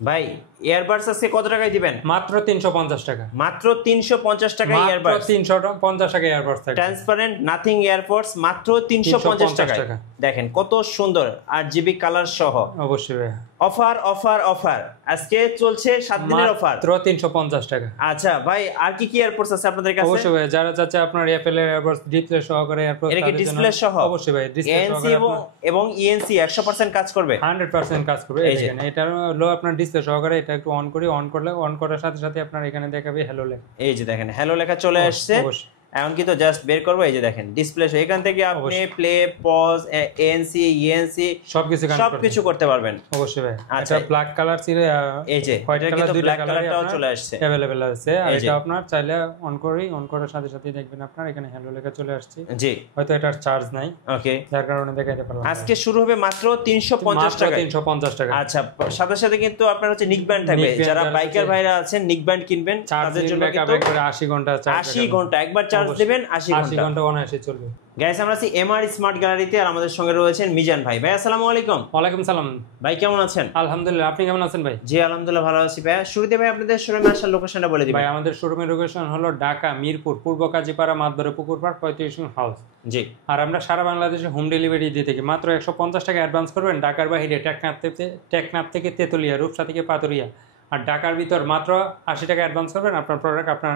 ভাই ইয়ারবাডস আজকে কত টাকায় দিবেন? মাত্র 350 টাকা। মাত্র 350 টাকা ইয়ারবাডস। 350 টাকা ইয়ারবাডস থাকে। ট্রান্সপারেন্ট নাথিং এয়ারপডস মাত্র 350 টাকা। দেখেন কত সুন্দর RGB কালার সহ। অবশ্যই ভাই। অফার অফার অফার আজকে চলছে 7 দিনের অফার মাত্র 350 টাকা। আচ্ছা ভাই আর কি কি এয়ারপডস আছে আপনাদের কাছে? অবশ্যই ভাই, যারা চাচ্ছে আপনার অ্যাপল এর এয়ারপডস ডিসপ্লে সহকারে এয়ারপডস এটা কি ডিসপ্লে সহ? অবশ্যই ভাই, ডিসপ্লে ANC এবং ENC 100% কাজ করবে। 100% কাজ করবে। এই দেখেন এটা হলো আপনার ডিসপ্লে সহকারে। এটা একটু অন করি, অন করলে অন করার সাথে সাথে আপনার এখানে দেখাবে হ্যালো লেখা। এই যে দেখেন হ্যালো লেখা চলে আসছে। এখন কি তো জাস্ট বের করবো। এই যে দেখেন ডিসপ্লে এখান থেকে আপনি প্লে পজ ANC ENC সবকিছু করতে পারবেন। অবশ্যই ভাই। আচ্ছা ব্ল্যাক কালার ছিল, এই যে হোয়াইট কালার, দুইটা ব্ল্যাক কালারটাও চলে আসছে, अवेलेबल আছে। আর এটা আপনার চাইলে অন করার সাথে সাথে দেখবেন আপনার এখানে হ্যালো লেখা চলে আসছে। জি হয়তো এটার চার্জ নাই, ওকে, যার কারণে দেখাইতে পারলাম। আজকে শুরু হবে মাত্র 350 টাকা। 350 টাকা। আচ্ছা সাথে সাথে কিন্তু আপনার হচ্ছে নিক ব্যান্ড থাকবে। যারা বাইকার ভাইরা আছেন নিক ব্যান্ড কিনবেন তাদের জন্য কিন্তু 80 ঘন্টা চার্জ, 80 ঘন্টা একবার চার্জ দিবেন 80 ঘন্টা অনায়াসে চলবে। গাইস আমরা আছি MR স্মার্ট গ্যালারিতে আর আমাদের সঙ্গে রয়েছেন মিজান ভাই। ভাই আসসালামু আলাইকুম। ওয়ালাইকুম সালাম ভাই, কেমন আছেন? আলহামদুলিল্লাহ, আপনি কেমন আছেন ভাই? জি আলহামদুলিল্লাহ ভালো আছি ভাই। শুরুতে ভাই আপনাদের শোরুমে আসার লোকেশনটা বলে দিবেন। ভাই আমাদের শোরুমের লোকেশন হলো ঢাকা মিরপুর পূর্ব কাজীপাড়া মাদবরে পুকুর পাড় 35 হাউস। জি। আর আমরা সারা বাংলাদেশে হোম ডেলিভারি দিয়ে থাকি। মাত্র 150 টাকা অ্যাডভান্স করবেন। ঢাকার বাইরে টেকনাফ থেকে তেতুলিয়া, রূপসা থেকে পাতুরিয়া। আর ঢাকার ভিতর মাত্র 80 টাকা অ্যাডভান্স করবেন, আপনার প্রোডাক্ট আপনার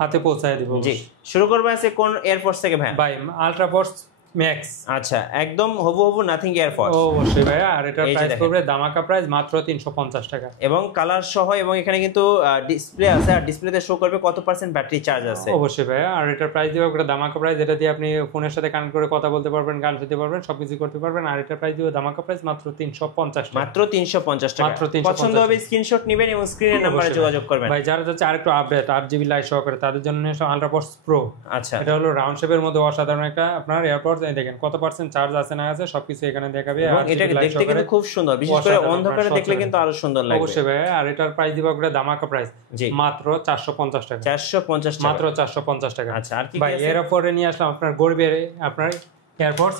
হাতে পৌঁছায় দিব। জি। শুরু করবো আছে কোন এয়ারপোর্ট থেকে ভাই? ভাই আলট্রাফোর্স ম্যাক্স। আচ্ছা একদম হবু নাথিং এয়ারপোর্ট। অবশ্যই ভাই। আর এটা প্রাইস করবে ধামাকা প্রাইস মাত্র 350 টাকা এবং কালার সহ। এবং এখানে কিন্তু ডিসপ্লে আছে, আর ডিসপ্লেতে শো করবে কত % ব্যাটারি চার্জ আছে। অবশ্যই ভাই। আর এটার প্রাইস দিবে একটা ধামাকা প্রাইস, যেটা দিয়ে আপনি ফোনের সাথে কানেক্ট করে কথা বলতে পারবেন, গান শুনতে পারবেন, সবকিছু করতে পারবেন। আর এটার প্রাইস দিবে ধামাকা প্রাইস মাত্র 350 টাকা। মাত্র 350 টাকা। মাত্র 350। পছন্দ হবে স্ক্রিনশট নেবেন এবং স্ক্রিনের নম্বরে যোগাযোগ করবেন। ভাই যারা যাচ্ছে আরেকটু আপডেট 8GB লাইট সহকারে তাদের জন্য আলট্রাফোর্স প্রো। আচ্ছা এটা হলো রাউন্ড শেপের মধ্যে অসাধারণ একটা আপনার এয়ারপোর্ট। দেখেন কত % চার্জ আছে না আছে সবকিছু এখানে দেখাবে। আর এটা দেখতে কিন্তু খুব সুন্দর, বিশেষ করে অন্ধকারে দেখলে কিন্তু আরো সুন্দর লাগবে। অবশ্যই ভাই। আর এটার প্রাইস দিব একটা ধামাকা প্রাইস মাত্র 450 টাকা। 450 টাকা, মাত্র 450 টাকা। আচ্ছা আর কি ভাই এর উপরে নিয়ে আসলাম আপনার গরিবের আপনার এয়ারপডস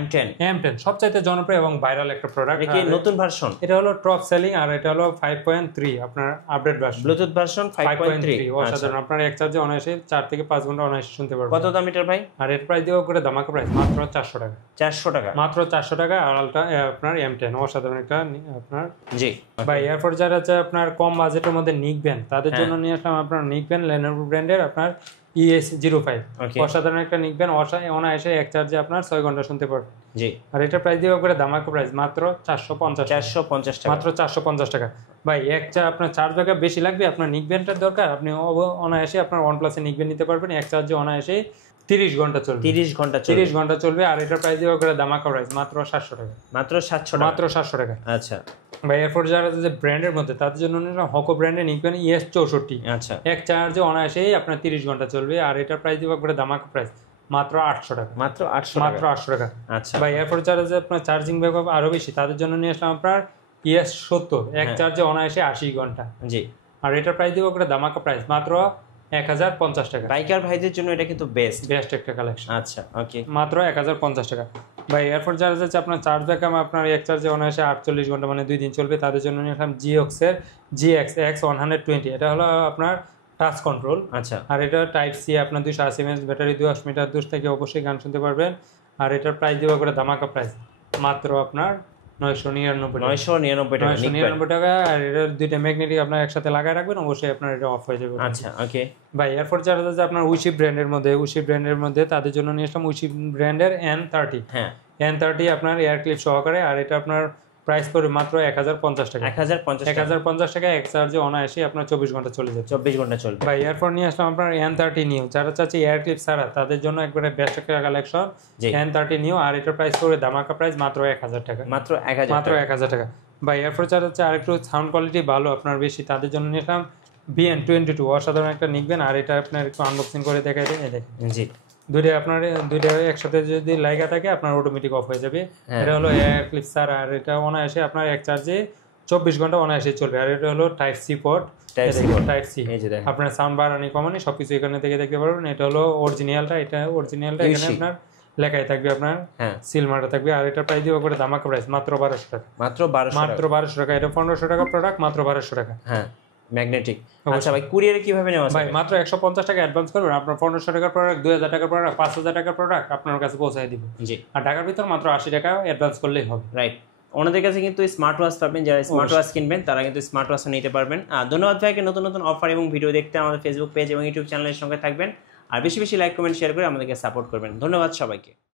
M10 সবচাইতে জনপ্রিয় এবং ভাইরাল একটা প্রোডাক্ট। এটা কি নতুন ভার্সন? এটা হলো টপ সেলিং। আর এটা হলো 5.3 আপনার আপডেট ভার্সন, ব্লুটুথ ভার্সন 5.3। অসাধারণ। আপনার এক চার্জে অনায়াসে 4 থেকে 5 ঘন্টা অনায়াসে শুনতে পারবেন। কত দাম এটার ভাই? আর এর প্রাইস দিও করে ধামাকা প্রাইস মাত্র 400 টাকা। 400 টাকা, মাত্র 400 টাকা। আর আপনার M10 অসাধারণ একটা আপনার। জি ভাই এরপর যারা আছে আপনার কম বাজেটের মধ্যে নিক ব্যান্ড, তাদের জন্য নিয়ে আসলাম আপনার নিক ব্যান্ড Lenovo ব্র্যান্ডের আপনার ES05। অসাধারণ একটা নিক ব্যান্ড, অনায়াসে এক চার্জে আপনার 6 ঘন্টা শুনতে পারবেন। জি। আর এটা প্রাইস দিও করে ধামাকা প্রাইস মাত্র 450 টাকা। মাত্র 450 টাকা। ভাই আপনার চার্জ ব্যাকআপ বেশি লাগবে, আপনার নিক ব্যান্ডটার দরকার, আপনি অনায়াসে আপনার OnePlus এর নিক ব্যান্ড নিতে পারবেন। এক চার্জে অনায়াসে 30 ঘন্টা চলবে। 30 ঘন্টা চলবে। আর এটা প্রাইস দিও করে ধামাকা প্রাইস মাত্র 700 টাকা। মাত্র 700 টাকা। আচ্ছা ভাই এরপর যারা যে ব্র্যান্ডের মধ্যে তাদের জন্য হকো ব্র্যান্ডের নিক ব্যান্ড ES64। আচ্ছা এক চার্জে অনায়াসেই আপনার 30 ঘন্টা চলবে। আর এটার প্রাইস দিব করে ধামাকা প্রাইস মাত্র 800 টাকা। মাত্র 800 টাকা। আচ্ছা ভাই এরপর যারা যে আপনার চার্জিং ব্যাকআপ আরো বেশি, তাদের জন্য নিয়ে আসলাম আপনার ES70। এক চার্জে অনায়াসে 80 ঘন্টা। জি। আর এটার প্রাইস দিব করে ধামাকা প্রাইস মাত্র 1050 টাকা। বাইকার ভাইদের জন্য এটা কিন্তু বেস্ট একটা কালেকশন। আচ্ছা ওকে, মাত্র 1050 টাকা। ভাই এরপর যারা যাচ্ছে আপনার চার্জ ব্যাকআপ আপনার এক চার্জে অনায়াসে 48 ঘন্টা মানে 2 দিন চলবে, তাদের জন্য নিয়ে আসলাম জিওক্সের GX 120। এটা হলো আপনার টাচ কন্ট্রোল। আচ্ছা। আর এটা টাইপ সি আপনার 280 mAh ব্যাটারি, 10 মিটার দূর থেকে অবশ্যই গান শুনতে পারবেন। আর এটার প্রাইস দিব করে ধামাকা প্রাইস মাত্র আপনার 999 টাকা। আর এটা দুইটা ম্যাগনেটিক আপনার একসাথে লাগায় রাখবেন, অবশ্যই আপনার এটা অফ হয়ে যাবে। আচ্ছা ওকে। ভাই এরপর যারা যাচ্ছে আপনার উশি ব্র্যান্ডের মধ্যে তাদের জন্য নিয়ে আসলাম উশি ব্র্যান্ডের N30। হ্যাঁ N30 আপনার এয়ার ক্লিপ সহকারে। আর এটা আপনার প্রাইস করে মাত্র 1050 টাকা। 1050 টাকা। এক চার্জে অনায়াসে আপনার 24 ঘন্টা চলে যাবে। 24 ঘন্টা চলবে। ভাই এরপর নিয়ে আসলাম আপনার N30 নিউ। যারা চাচ্ছে এয়ার ক্লিপ ছাড়া তাদের জন্য একবারে বেস্ট একটা কালেকশন N30 নিউ। আর এটার প্রাইস করে ধামাকা প্রাইস মাত্র 1000 টাকা। মাত্র 1000 টাকা। ভাই এরপর যারা চাচ্ছে আরেকটু সাউন্ড কোয়ালিটি ভালো আপনার বেশি, তাদের জন্য নিয়ে আসলাম BN22। অসাধারণ একটা নিকবেন। আর এটা আপনার একটু আনবক্সিং করে দেখাই দেন। দেখেন জি, দুইটা একসাথে যদি লাগা থাকে আপনার অটোমেটিক অফ হয়ে যাবে। এটা হলো এয়ার ক্লিপ স্যার। আর এটা অনায়াসে আপনার এক চার্জে 24 ঘন্টা অনায়াসে চলবে। আর এটা হলো টাইপ সি পোর্ট। আপনার সাউন্ড বাড়ানি কমানি সবকিছু এখানে থেকে দেখতে পারবেন। এটা হলো অরিজিনালটা। এখানে আপনার লেখাই থাকবে আপনার, হ্যাঁ সিল মারা থাকবে। আর এটা প্রাইস দিব করে ধামাকা প্রাইস মাত্র 1200 টাকা, মাত্র 1200 মাত্র 1200 টাকা। এটা 1500 টাকা প্রোডাক্ট, মাত্র 1200 টাকা। হ্যাঁ ম্যাগনেটিক। আচ্ছা ভাই কুরিয়ারে কিভাবে নেওয়া ভাই মাত্র 150 টাকা অ্যাডভান্স করবেন, আপনার 1500 টাকার প্রোডাক্ট, 2000 টাকার প্রোডাক্ট, 5000 টাকার প্রোডাক্ট আপনার কাছে পৌঁছায় দিব। জি। আর ঢাকার ভিতর মাত্র 80 টাকা অ্যাডভান্স করলেই হবে। রাইট। ওনাদের কাছে কিন্তু স্মার্ট ওয়াচ পাবেন, যারা স্মার্ট ওয়াচ কিনবেন তারা কিন্তু স্মার্ট ওয়াচও নিতে পারবেন। ধন্যবাদ ভাইকে। নতুন নতুন অফার এবং ভিডিও দেখতে আমাদের ফেসবুক পেজ এবং ইউটিউব চ্যানেলের সঙ্গে থাকবেন, আর বেশি বেশি লাইক কমেন্ট শেয়ার করে আমাদেরকে সাপোর্ট করবেন। ধন্যবাদ সবাইকে।